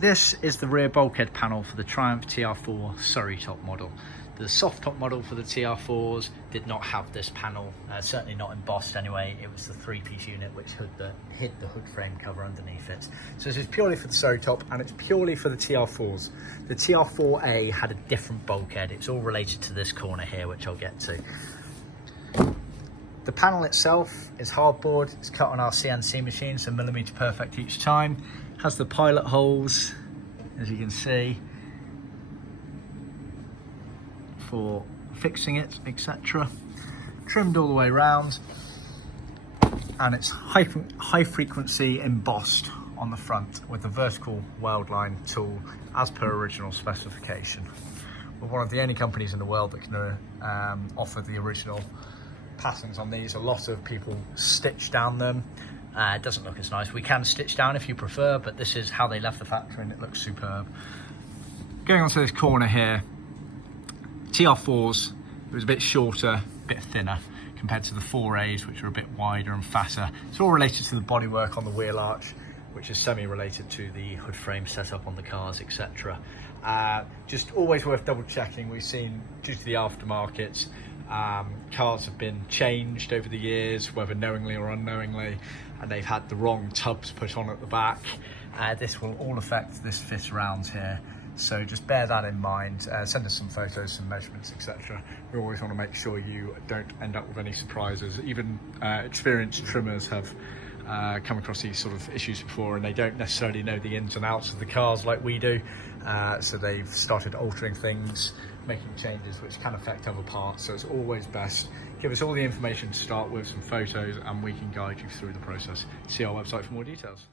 This is the rear bulkhead panel for the Triumph TR4 Surrey top model. The soft top model for the TR4s did not have this panel, certainly not embossed anyway. It was the three-piece unit which hid the hood frame cover underneath it. So this is purely for the Surrey top, and it's purely for the TR4s. The TR4A had a different bulkhead. It's all related to this corner here, which I'll get to. The panel itself is hardboard. It's cut on our CNC machine, so millimetre perfect each time. Has the pilot holes, as you can see, for fixing it, etc. Trimmed all the way around, and it's high frequency embossed on the front with the vertical weld line tool as per original specification. We're one of the only companies in the world that can offer the original patterns on these. A lot of people stitch down them. It doesn't look as nice. We can stitch down if you prefer, but this is how they left the factory and it looks superb. Going on to this corner here, TR4s, it was a bit shorter, a bit thinner compared to the 4As, which are a bit wider and fatter. It's all related to the bodywork on the wheel arch, which is semi-related to the hood frame setup on the cars, etc. Just always worth double checking. We've seen, due to the aftermarket, cars have been changed over the years, whether knowingly or unknowingly, and they've had the wrong tubs put on at the back. This will all affect this fit around here, so just bear that in mind. Send us some photos, some measurements, etc. We always want to make sure you don't end up with any surprises. Even experienced trimmers have come across these sort of issues before, and they don't necessarily know the ins and outs of the cars like we do, so they've started altering things, making changes which can affect other parts. So it's always best, give us all the information to start with, some photos, and we can guide you through the process. See our website for more details.